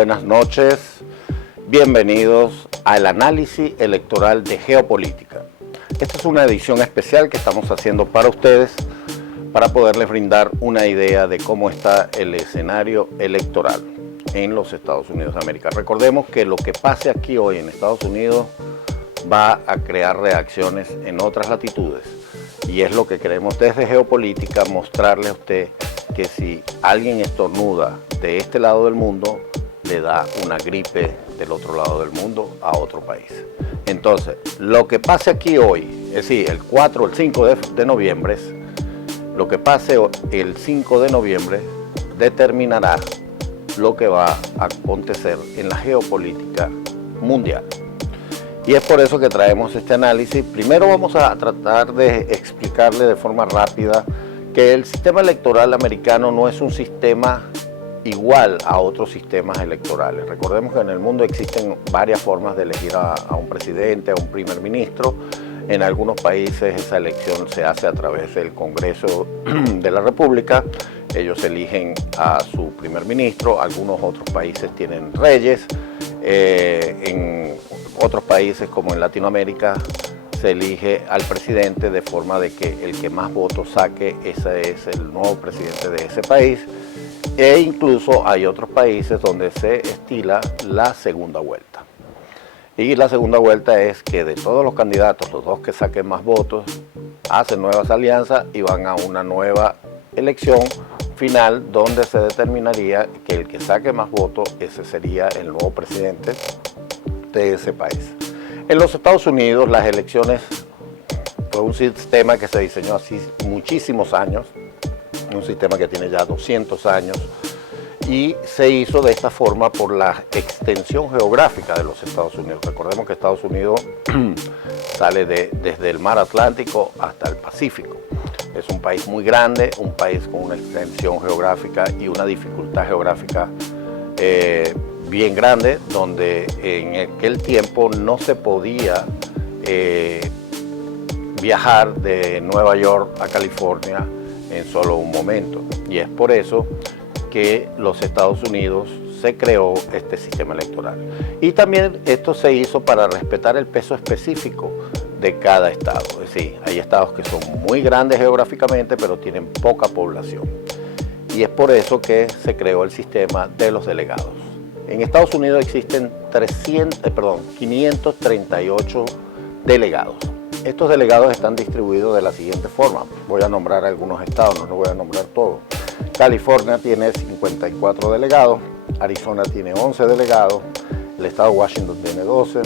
buenas noches. Bienvenidos al análisis electoral de Geopolítica. Esta es una edición especial que estamos haciendo para ustedes para poderles brindar una idea de cómo está el escenario electoral en los Estados Unidos de América. Recordemos que lo que pase aquí hoy en Estados Unidos va a crear reacciones en otras latitudes. Y es lo que queremos desde Geopolítica, mostrarle a usted que si alguien estornuda de este lado del mundo, le da una gripe del otro lado del mundo a otro país. Entonces, lo que pase aquí hoy, es decir, el 4 o el 5 de noviembre, lo que pase el 5 de noviembre determinará lo que va a acontecer en la geopolítica mundial. Y es por eso que traemos este análisis. Primero vamos a tratar de explicarle de forma rápida que el sistema electoral americano no es un sistema igual a otros sistemas electorales. Recordemos que en el mundo existen varias formas de elegir a un presidente, a un primer ministro. En algunos países esa elección se hace a través del Congreso de la República. Ellos eligen a su primer ministro. Algunos otros países tienen reyes. En otros países, como en Latinoamérica, se elige al presidente de forma de que el que más votos saque, ese es el nuevo presidente de ese país. E incluso hay otros países donde se estila la segunda vuelta. Y la segunda vuelta es que de todos los candidatos, los dos que saquen más votos, hacen nuevas alianzas y van a una nueva elección final donde se determinaría que el que saque más votos, ese sería el nuevo presidente de ese país. En los Estados Unidos las elecciones fue un sistema que se diseñó así muchísimos años, un sistema que tiene ya 200 años, y se hizo de esta forma por la extensión geográfica de los Estados Unidos. Recordemos que Estados Unidos sale desde el mar Atlántico hasta el Pacífico. Es un país muy grande, un país con una extensión geográfica y una dificultad geográfica bien grande, donde en aquel tiempo no se podía viajar de Nueva York a California en solo un momento. Y es por eso que los Estados Unidos se creó este sistema electoral. Y también esto se hizo para respetar el peso específico de cada estado. Es decir, hay estados que son muy grandes geográficamente, pero tienen poca población. Y es por eso que se creó el sistema de los delegados. En Estados Unidos existen 538 delegados. Estos delegados están distribuidos de la siguiente forma. Voy a nombrar algunos estados, no los voy a nombrar todos. California tiene 54 delegados, Arizona tiene 11 delegados, el estado de Washington tiene 12,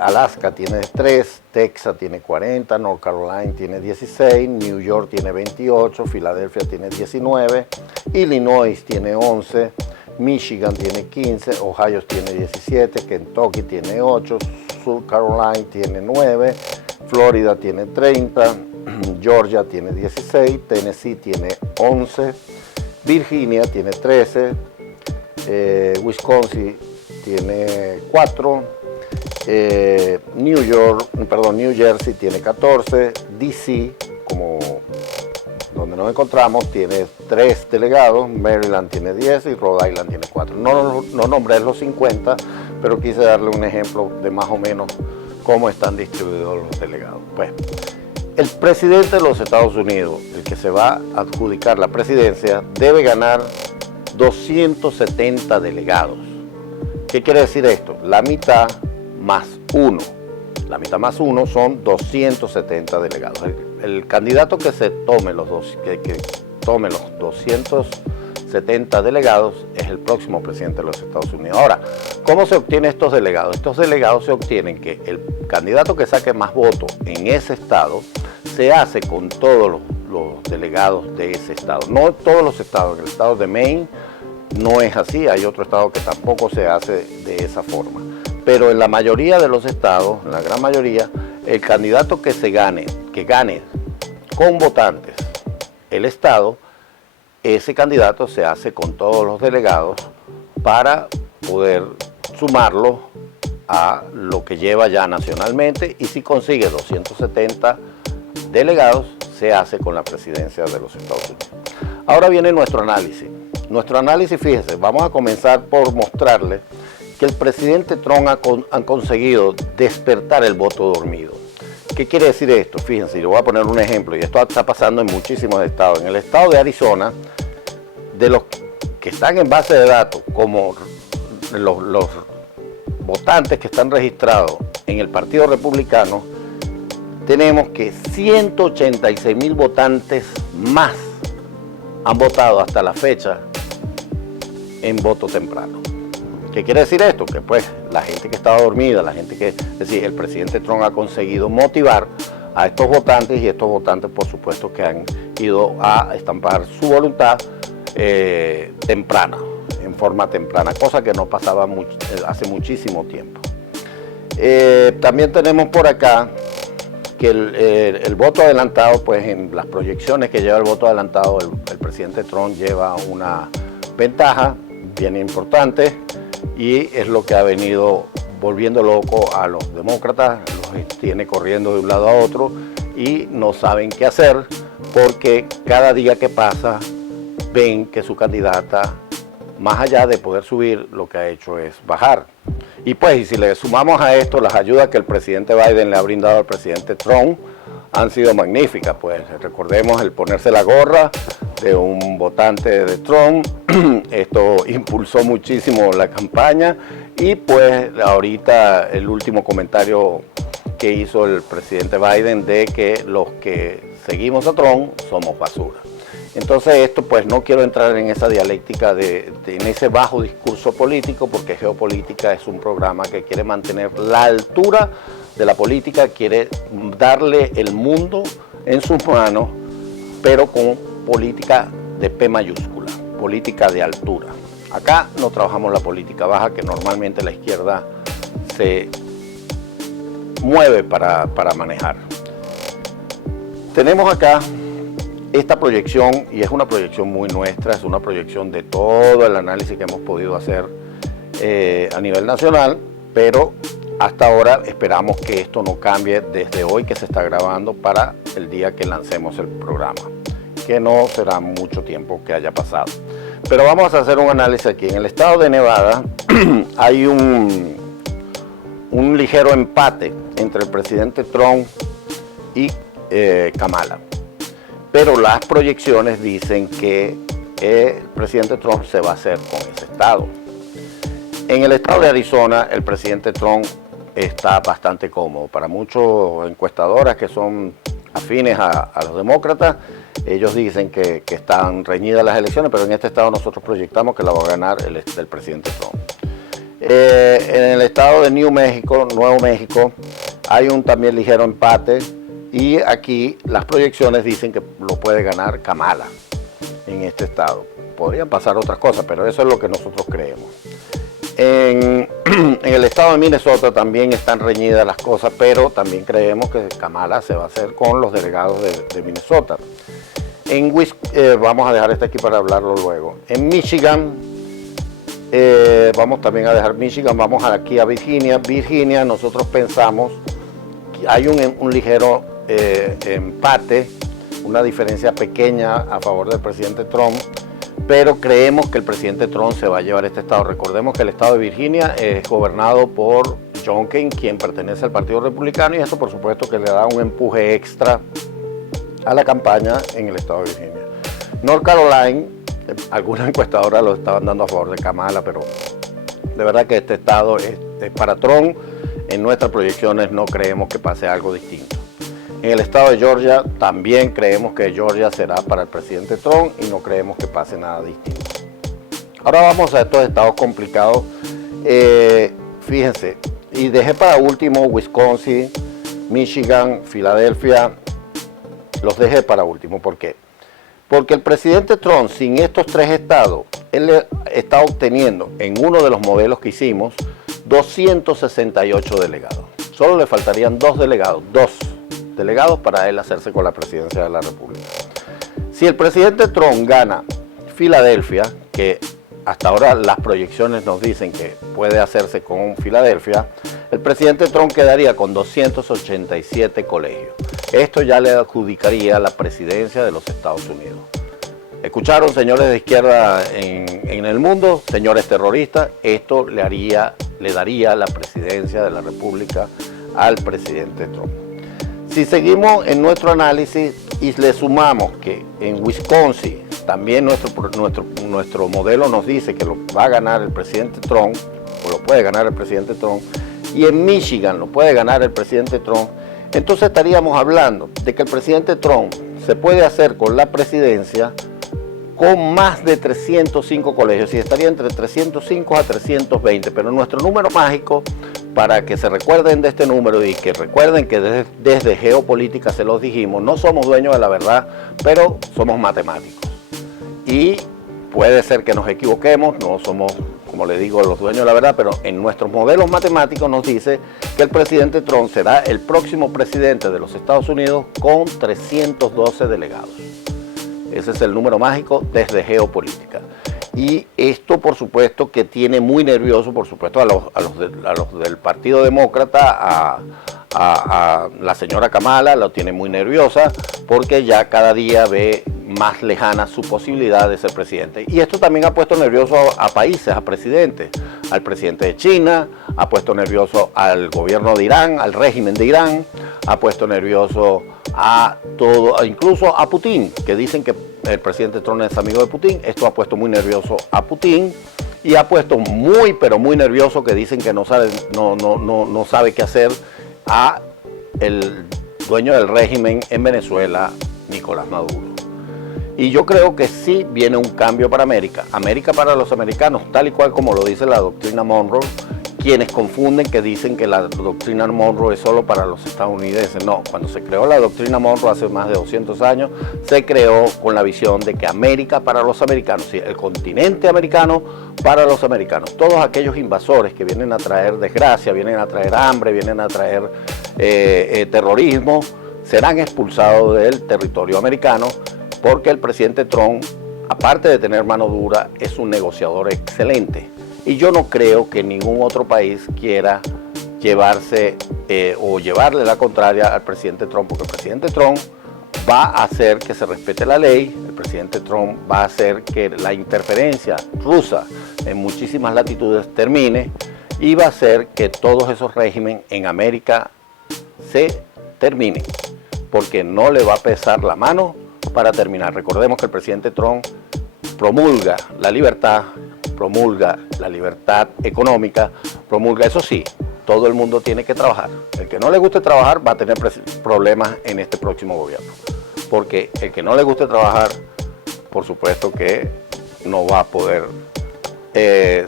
Alaska tiene 3, Texas tiene 40, North Carolina tiene 16, New York tiene 28, Filadelfia tiene 19, Illinois tiene 11, Michigan tiene 15, Ohio tiene 17, Kentucky tiene 8, South Carolina tiene 9, Florida tiene 30, Georgia tiene 16, Tennessee tiene 11, Virginia tiene 13, Wisconsin tiene 4, New Jersey tiene 14, DC, como donde nos encontramos, tiene 3 delegados, Maryland tiene 10 y Rhode Island tiene 4. No nombré los 50, pero quise darle un ejemplo de más o menos cómo están distribuidos los delegados. Pues, el presidente de los Estados Unidos, el que se va a adjudicar la presidencia, debe ganar 270 delegados. ¿Qué quiere decir esto? La mitad más 1. La mitad más 1 son 270 delegados. El candidato que tome los 270 delegados es el próximo presidente de los Estados Unidos. Ahora, ¿cómo se obtienen estos delegados? Estos delegados se obtienen que el candidato que saque más votos en ese estado se hace con todos los delegados de ese estado. No todos los estados, en el estado de Maine no es así, hay otro estado que tampoco se hace de esa forma. Pero en la mayoría de los estados, en la gran mayoría, el candidato que gane con votantes el estado, ese candidato se hace con todos los delegados para poder sumarlo a lo que lleva ya nacionalmente, y si consigue 270 delegados, se hace con la presidencia de los Estados Unidos. Ahora viene nuestro análisis. Nuestro análisis, fíjese, vamos a comenzar por mostrarle que el presidente Trump ha conseguido despertar el voto dormido. ¿Qué quiere decir esto? Fíjense, yo voy a poner un ejemplo, y esto está pasando en muchísimos estados. En el estado de Arizona, de los que están en base de datos, como los votantes que están registrados en el Partido Republicano, tenemos que 186,000 votantes más han votado hasta la fecha en voto temprano. ¿Qué quiere decir esto? Que pues la gente que estaba dormida, la gente que, es decir, el presidente Trump ha conseguido motivar a estos votantes, y estos votantes por supuesto que han ido a estampar su voluntad temprana, en forma temprana, cosa que no pasaba hace muchísimo tiempo. También tenemos por acá que el voto adelantado, pues en las proyecciones que lleva el voto adelantado, el presidente Trump lleva una ventaja bien importante, y es lo que ha venido volviendo loco a los demócratas, los tiene corriendo de un lado a otro y no saben qué hacer, porque cada día que pasa ven que su candidata, más allá de poder subir, lo que ha hecho es bajar. Y pues, y si le sumamos a esto las ayudas que el presidente Biden le ha brindado al presidente Trump, han sido magníficas. Pues recordemos el ponerse la gorra de un votante de Trump, esto impulsó muchísimo la campaña, y pues ahorita el último comentario que hizo el presidente Biden de que los que seguimos a Trump somos basura. Entonces esto, pues no quiero entrar en esa dialéctica, en ese bajo discurso político, porque Geopolítica es un programa que quiere mantener la altura de la política, quiere darle el mundo en sus manos, pero con política de P mayúscula, política de altura. Acá no trabajamos la política baja, que normalmente la izquierda se mueve para manejar. Tenemos acá esta proyección, y es una proyección muy nuestra, es una proyección de todo el análisis que hemos podido hacer a nivel nacional, pero hasta ahora esperamos que esto no cambie desde hoy que se está grabando para el día que lancemos el programa, que no será mucho tiempo que haya pasado. Pero vamos a hacer un análisis aquí. En el estado de Nevada hay un ligero empate entre el presidente Trump y Kamala. Pero las proyecciones dicen que el presidente Trump se va a hacer con ese estado. En el estado de Arizona, el presidente Trump está bastante cómodo. Para muchos encuestadoras que son afines a los demócratas, ellos dicen que están reñidas las elecciones, pero en este estado nosotros proyectamos que la va a ganar el presidente Trump. En el estado de Nuevo México, hay un también ligero empate, y aquí las proyecciones dicen que lo puede ganar Kamala en este estado. Podrían pasar otras cosas, pero eso es lo que nosotros creemos. En el estado de Minnesota también están reñidas las cosas, pero también creemos que Kamala se va a hacer con los delegados de Minnesota. Vamos a dejar este aquí para hablarlo luego. En Michigan, vamos también a dejar Michigan, vamos aquí a Virginia. Virginia, nosotros pensamos que hay un ligero empate, una diferencia pequeña a favor del presidente Trump, pero creemos que el presidente Trump se va a llevar este estado. Recordemos que el estado de Virginia es gobernado por John McCain, quien pertenece al Partido Republicano, y esto por supuesto que le da un empuje extra a la campaña en el estado de Virginia. North Carolina, algunas encuestadoras lo estaban dando a favor de Kamala, pero de verdad que este estado es para Trump. En nuestras proyecciones no creemos que pase algo distinto. En el estado de Georgia también creemos que Georgia será para el presidente Trump y no creemos que pase nada distinto. Ahora vamos a estos estados complicados. Fíjense, y dejé para último Wisconsin, Michigan, Filadelfia. Los dejé para último. ¿Por qué? Porque el presidente Trump, sin estos tres estados, él está obteniendo en uno de los modelos que hicimos 268 delegados. Solo le faltarían dos delegados para él hacerse con la presidencia de la República. Si el presidente Trump gana Filadelfia, que hasta ahora las proyecciones nos dicen que puede hacerse con Filadelfia, el presidente Trump quedaría con 287 colegios. Esto ya le adjudicaría la presidencia de los Estados Unidos. Escucharon, señores de izquierda en el mundo, señores terroristas, esto le daría la presidencia de la República al presidente Trump. Si seguimos en nuestro análisis y le sumamos que en Wisconsin también nuestro modelo nos dice que lo va a ganar el presidente Trump, o lo puede ganar el presidente Trump, y en Michigan lo puede ganar el presidente Trump, entonces estaríamos hablando de que el presidente Trump se puede hacer con la presidencia con más de 305 colegios, y estaría entre 305 a 320, pero nuestro número mágico, para que se recuerden de este número y que recuerden que desde Geopolítica se los dijimos, no somos dueños de la verdad, pero somos matemáticos. Y puede ser que nos equivoquemos, no somos, como les digo, los dueños de la verdad, pero en nuestros modelos matemáticos nos dice que el presidente Trump será el próximo presidente de los Estados Unidos con 312 delegados. Ese es el número mágico desde Geopolítica. Y esto, por supuesto, que tiene muy nervioso, por supuesto, a los del Partido Demócrata, a la señora Kamala, lo tiene muy nerviosa, porque ya cada día ve más lejana su posibilidad de ser presidente. Y esto también ha puesto nervioso a países, a presidentes, al presidente de China, ha puesto nervioso al gobierno de Irán, al régimen de Irán, ha puesto nervioso a todo, incluso a Putin, que dicen que el presidente Trump es amigo de Putin. Esto ha puesto muy nervioso a Putin y ha puesto muy, pero muy nervioso, que dicen que no sabe qué hacer, a el dueño del régimen en Venezuela, Nicolás Maduro. Y yo creo que sí viene un cambio para América. América para los americanos, tal y cual como lo dice la doctrina Monroe, quienes confunden que dicen que la doctrina Monroe es solo para los estadounidenses. No, cuando se creó la doctrina Monroe hace más de 200 años, se creó con la visión de que América para los americanos, sí, el continente americano para los americanos. Todos aquellos invasores que vienen a traer desgracia, vienen a traer hambre, vienen a traer terrorismo, serán expulsados del territorio americano, porque el presidente Trump, aparte de tener mano dura, es un negociador excelente. Y yo no creo que ningún otro país quiera llevarse o llevarle la contraria al presidente Trump, porque el presidente Trump va a hacer que se respete la ley, el presidente Trump va a hacer que la interferencia rusa en muchísimas latitudes termine, y va a hacer que todos esos regímenes en América se terminen, porque no le va a pesar la mano para terminar. Recordemos que el presidente Trump promulga la libertad económica, promulga, eso sí, todo el mundo tiene que trabajar. El que no le guste trabajar va a tener problemas en este próximo gobierno, porque el que no le guste trabajar, por supuesto que no va a poder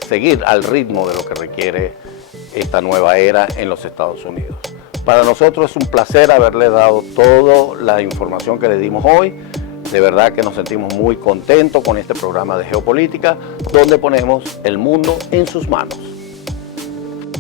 seguir al ritmo de lo que requiere esta nueva era en los Estados Unidos. Para nosotros es un placer haberle dado toda la información que le dimos hoy. De verdad que nos sentimos muy contentos con este programa de Geopolítica, donde ponemos el mundo en sus manos.